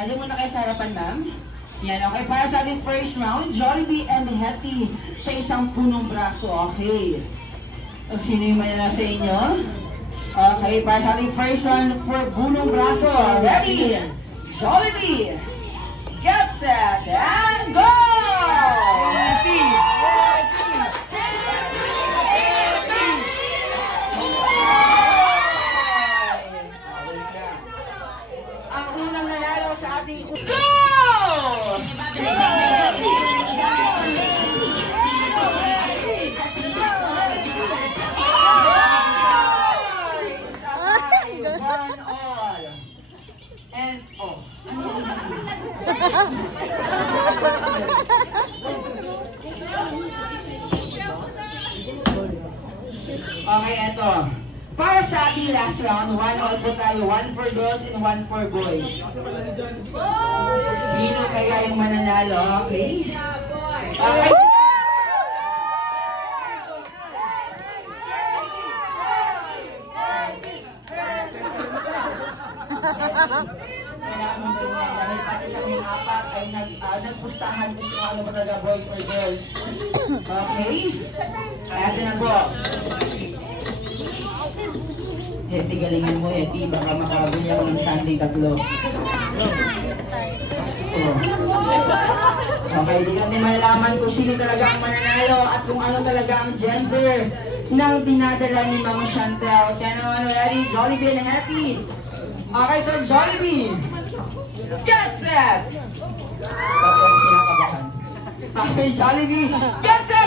Doon muna kayo sa harapan, ma'am. Yan, okay. Para sa ating first round, Jollibee and Hetty sa isang punong braso. Okay. Sino yung manana sa inyo? Okay, para sa ating first round for punong braso. Ready? Jollibee! Get set and go! Ang unang nanalo sa ating go! One all. And oh. Okay, eto. Para sa ating last round, one all po tayo. One for girls and one for boys. Sino kaya yung mananalo? Okay? Okay. Dahil pati kami apat ay nagpustahan kung ano ba talaga boys or girls. Okay? Ito na po. Hetty, galingan mo, Hetty. Baka makabili ako ng Sunday 3. Okay, di natin malalaman kung sino talaga ang mananalo at kung ano talaga ang gender ng dinadala ni Mama Chantel. Kaya naman, ready? Jollibee and Hetty. Okay, so Jollibee, get set! Okay, Jollibee, get set!